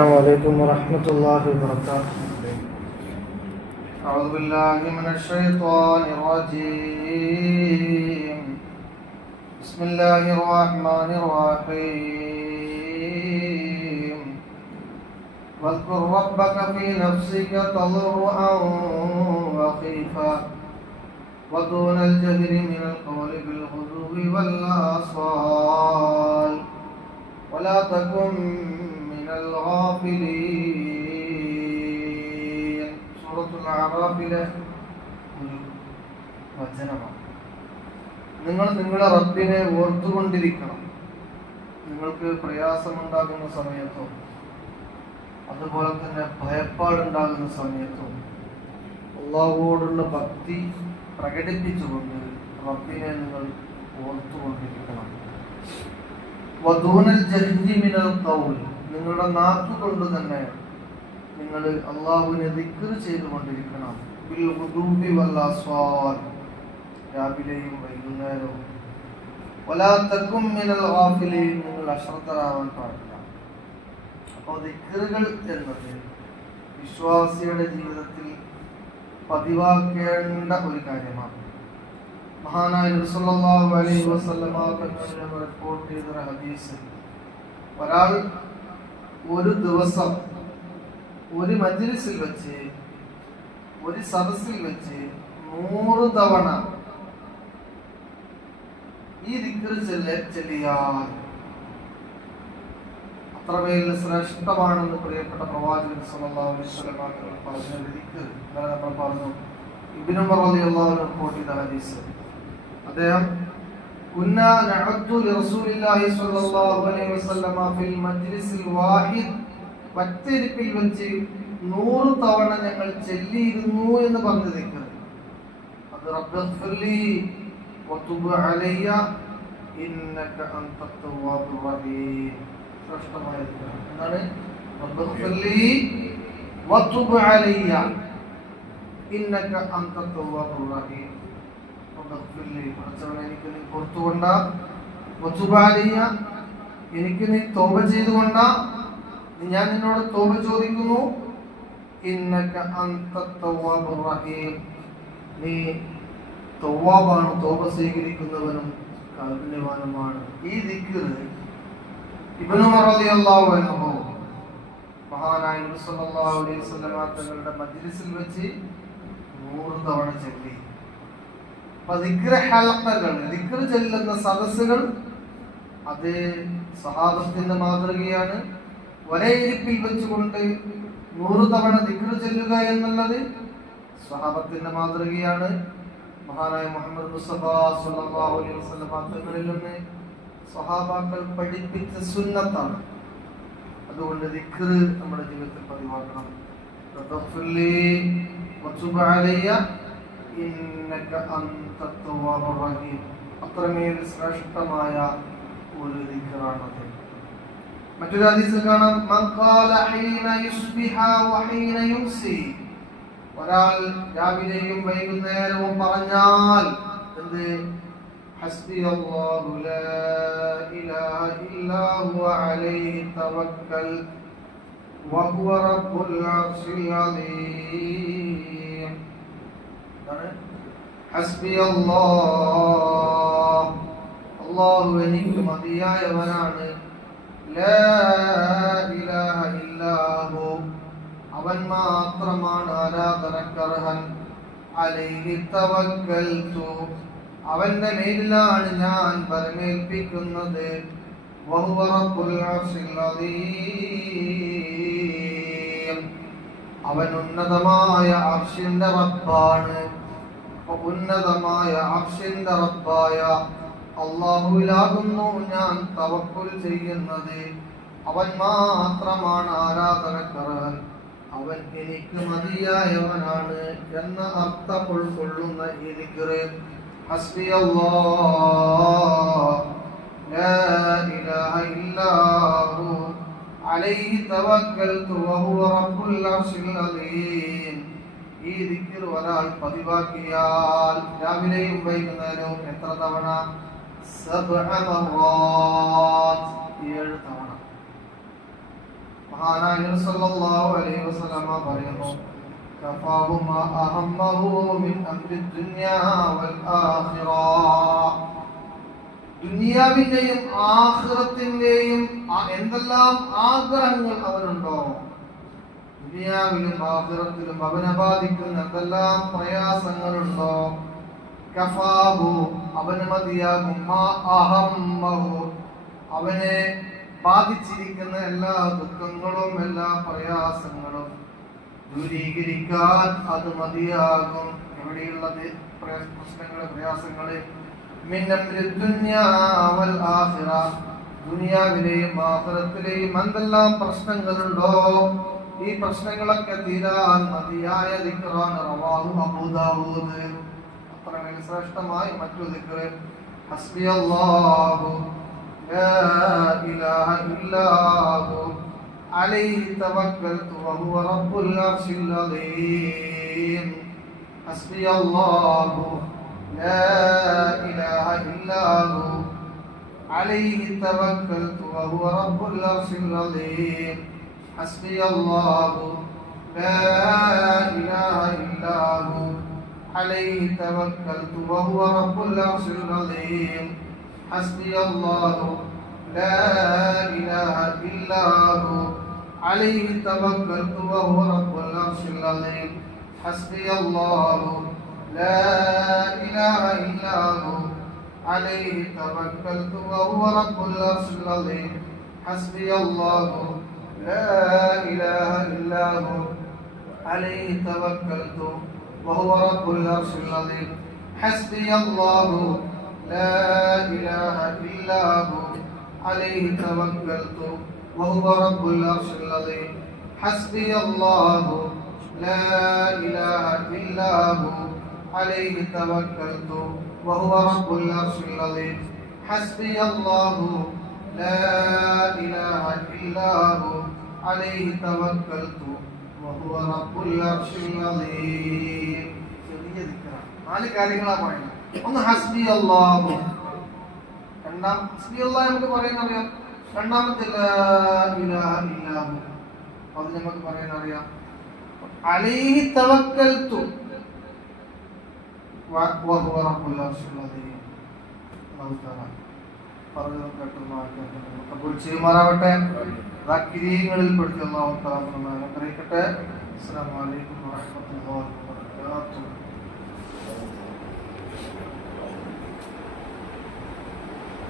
السلام عليكم ورحمة الله وبركاته. أعوذ بالله من الشيطان الرجيم. بسم الله الرحمن الرحيم. واذكر ربك في نفسك تضرعا وخيفا ودون الجهر من القول بالغدو والآصال ولا تكن الغافلين. സൂറത്തുൽ അറാഫിലെ ഒരു വചനമാണ്. നിങ്ങൾ നിങ്ങളുടെ റബ്ബിനെ ഓർത്തുകൊണ്ടിരിക്കണം. നിങ്ങൾക്ക് പ്രയാസമുണ്ടാകുന്ന സമയത്തും അതുപോലെ തന്നെ ഭയപ്പാടുണ്ടാകുന്ന സമയത്തും അല്ലാഹുവോടുള്ള ഭക്തി പ്രകടിപ്പിച്ചുകൊണ്ട് റബ്ബിനെ നിങ്ങൾ ഓർത്തുകൊണ്ടിരിക്കണം. വദൂനൽ ജഹ്രി മിനൽ ഖൗൽ, നിങ്ങളുടെ നാക്കുകൊണ്ട് തന്നെ നിങ്ങൾ അള്ളാഹുവിനെ ദിക്ർ ചെയ്തുകൊണ്ടിരിക്കണം. ബിൽ ഗുദൂബി വൽ ആസ്വാൽ, രാവിലെയും വൈകുന്നേരവും. വലാ തകും മിനൽ ഗാഫിലീൻ, നിങ്ങൾ അശ്രദ്ധരാവാൻ പാടില്ല. അപ്പോൾ ദിക്റുകൾ എന്നത് വിശ്വാസിയുടെ ജീവിതത്തിൽ പതിവാക്കേണ്ട ഒരു കാര്യമാണ്. മഹാനായ നബി സല്ലല്ലാഹു അലൈഹി വസല്ലമ തങ്ങൾ റിപ്പോർട്ട് ചെയ്ത ഹദീസ്, ഒരാൾ ഒരു ദിവസം ഒരു മജ്ലിസിൽ വെച്ച് ഒരു സദസ്സിൽ വെച്ച് 100 തവണ ഈ ദിക്ർ ചൊല്ലിയാൽ അത്രമേൽ ശ്രേഷ്ഠമാണെന്ന് പ്രിയപ്പെട്ട പ്രവാചകൻ സല്ലല്ലാഹു അലൈഹി വസല്ലം പറഞ്ഞ ദിക്ർ നമ്മൾ പറഞ്ഞു. ഇബ്നു ഉമർ റളിയല്ലാഹു അൻഹു റിപ്പോർട്ട് ചെയ്ത ഹദീസ്, അദ്ദേഹം كنا نعد لرسول الله صلى الله عليه وسلم في المجلس الواحد, ഒറ്റയിരിപ്പിൽ വെച്ച് 100 തവണ ഞങ്ങൾ ചൊല്ലിയിരുന്നു എന്ന് പറഞ്ഞു ദിക്ർ. അത് റബ്ബിഗ്ഫിർലി വതുബ് അലയ്യ ഇന്നക അൻതത് തവ്വാബുർ റഹീം, ശ്രേഷ്ഠമായ ദിക്ർ എന്നാണ്. റബ്ബിഗ്ഫിർലി വതുബ് അലയ്യ ഇന്നക അൻതത് തവ്വാബുർ റഹീം, എനിക്ക് നീ പുറത്തുകൊണ്ട, എനിക്ക് നീ തൗബ ചെയ്തുകൊണ്ട, ഞാൻ നിന്നോട് തൗബ ചോദിക്കുന്നു. ഇന്നക അൻതത് തവ്വാബുർ റഹീം, നീ തവ്വാബാണ്, തൗബ സ്വീകരിക്കുന്നവനും കാരുണ്യവാനുമാണ്. ഈ ദിക്ർ ഇബ്നു ഉമർ റളിയല്ലാഹു അൻഹു മഹാനായ നബി സല്ലല്ലാഹു അലൈഹി വസല്ലം തങ്ങളുടെ മജ്ലിസിൽ വെച്ച് 100 തവണ ചൊല്ലി. ദിക്ർ ഹൽഖകൾ, ദിക്ർ ചൊല്ലുന്ന സദസ്സുകൾ, അത് സഹാബത്തിന്റെ മാതൃകയാണ്. ഒരേ ഇരിപ്പിൽ വെച്ചുകൊണ്ട് 100 തവണ ദിക്ർ ചൊല്ലുക എന്നുള്ളത് സഹാബത്തിന്റെ മാതൃകയാണ്. മഹാനായ മുഹമ്മദ് മുസ്തഫ സ്വല്ലല്ലാഹു അലൈഹി വസല്ലം തങ്ങളിൽ നിന്ന് സഹാബാക്കൾ പഠിപ്പിച്ച സുന്നത്താണ്. അതുകൊണ്ട് ദിക്ർ നമ്മുടെ ജീവിതത്തിൽ പതിവാക്കണം. റബ്ബിഗ്ഫിർലി വതുബ് അലയ്യ ഇന്നക അൻതത് തവ്വാബുർ റഹീം, അത്രമേൽ ശ്രേഷ്ഠമായ ഒരു ദിക്റാണത്. മറ്റൊരു ഹദീസിൽ കാണാം, മൻ ഖാല ഹീന യുസ്ബിഹ വഹീന യുംസി, ഒരാൾ രാവിലെയും വൈകുന്നേരവും പറഞ്ഞാൽ എന്ത്? ഹസ്ബിയല്ലാഹു ലാ ഇലാഹ ഇല്ലാ ഹുവ അലൈഹി തവക്കൽ വഹുവ റബ്ബുൽ അർശിൽ അദീം. ഹസ്ബി അല്ലാഹ്, അല്ലാഹു എനിക്ക് മതിയായവനാണ്. ലാ ഇലാഹ ഇല്ലാഹു, അവൻ മാത്രമാണ് ആരാധനക്കർഹൻ. അലൈഹി തവക്കൽതു, അവന്റെ മേലിലാണ് ഞാൻ പരമേൽപ്പിക്കുന്നത്. വഹുവ റബ്ബുൽ അർശിൽ അദീം, അവൻ ഉന്നതമായ അർശിന്റെ റബ്ബാണ്. ഉന്നതമായ അർശിന്റെ റബ്ബായ അല്ലാഹുവിലാകുന്നു ഞാൻ തവക്കുൽ ചെയ്യുന്നത്. അവൻ മാത്രമാണ് ആരാധനക്കർഹൻ, അവൻ എനിക്ക് മതിയായവനാണ് എന്ന അർത്ഥം ഉൾക്കൊള്ളുന്ന ഈ ദിക്ർ ഹസ്ബിയല്ലാഹ് ലാ ഇലാഹ ഇല്ലാഹു അലൈഹി തവക്കൽതു വഹുവ റബ്ബുൽ അർശിൽ അദീം. ഈ ദിക്ർ ഒരാൾ പതിവാക്കിയാൽ രാവിലെയും വൈകുന്നേരവും എത്ര തവണ? 7 തവണ. മഹാനായ നബി സല്ലല്ലാഹു അലൈഹി വസല്ലമ പറയുന്നു, കഫാഹു മാ അഹമ്മഹു മിൻ അംരി ദുനിയാ വൽ ആഖിറ. ദുനിയാവിന്റെയും ആഖിറത്തിന്റെയും എന്തെല്ലാം ആഗ്രഹങ്ങൾ അവനുണ്ടോ, ദുനിയാവിലും ആഖിറത്തിലും അവനെ ബാധിക്കുന്ന എന്തെല്ലാം പ്രയാസങ്ങളുണ്ടോ, കഫാഹു അവന് മതിയാകും, മാ അഹമ്മഹു അവനെ ബാധിച്ചിരിക്കുന്ന എല്ലാ ദുഃഖങ്ങളും എല്ലാ പ്രയാസങ്ങളും ദൂരീകരിക്കാൻ അത് മതിയാകും. എവിടെയുള്ളത് പ്രശ്നങ്ങള് പ്രയാസങ്ങള്, മിൻ അംരി ദുനിയാ വൽ ആഖിറ, ദുനിയാവിലെയും ആഖിറത്തിലെയും എന്തെല്ലാം പ്രശ്നങ്ങളുണ്ടോ ഈ പ്രശ്നങ്ങളൊക്കെ തീരാൻ മതിയായ ദിക്റാണ് റവാഹു അബൂ ദാവൂദ്. അത്രമേൽ ശ്രേഷ്ഠമായി മറ്റു ദിക്റ് ഹസ്ബിയല്ലാഹു ലാ ഇലാഹ ഇല്ലാഹു അലൈഹി തവക്കൽതു വഹുവ റബ്ബുൽ അർശിൽ അദീം. ഹസ്ബിയല്ലാഹു ലാ ഇലാഹ ഇല്ലാഹു അലൈഹി തവക്കൽതു വഹുവ റബ്ബുൽ അർശിൽ അദീം. حسبي الله لا إله إلا هو عليه توكلت وهو رب العرش العظيم. حسبي الله لا إله إلا هو عليه توكلت وهو رب العرش العظيم. حسبي الله لا إله إلا هو عليه توكلت وهو رب العرش العظيم. حسبي الله لا إله إلا هو عليه توكلت وهو رب العرش العظيم. حسبي الله لا إله إلا هو عليه توكلت وهو رب العرش العظيم. حسبي الله لا إله إلا هو عليه توكلت وهو رب العرش العظيم. حسبي الله لا إله إلا هو عليه توكلت وهو رب العرش العظيم. ചെറിയ ദിക്റാണ്. 4 കാര്യങ്ങളാണ് പറയുന്നത്. ഒന്ന് ഹസ്ബി അല്ലാഹു, രണ്ടാം ഹസ്ബി അല്ലാഹ് നമുക്ക് പറയാൻ അറിയാം. രണ്ടാമത്തെ ലാ ഇലാഹ ഇല്ലാഹു അത് നമുക്ക് പറയാൻ അറിയാം. അലൈഹി തവക്കൽതു വഹുവ റബ്ബുൽ അർശിൽ അദീം. അല്ലാഹു തആല പറഞ്ഞത് കേട്ടുമാറാകട്ടെ, കബൂൽ ചെയ്യുമാറാകട്ടെ. ദാക്കിരീങ്ങളിൽ പെടുത്തി അല്ലാഹു തആല നമ്മെ അനുഗ്രഹിക്കട്ടെ. അസ്സലാമു അലൈക്കും വറഹ്മത്തുള്ളാഹി വബറകാതുഹു.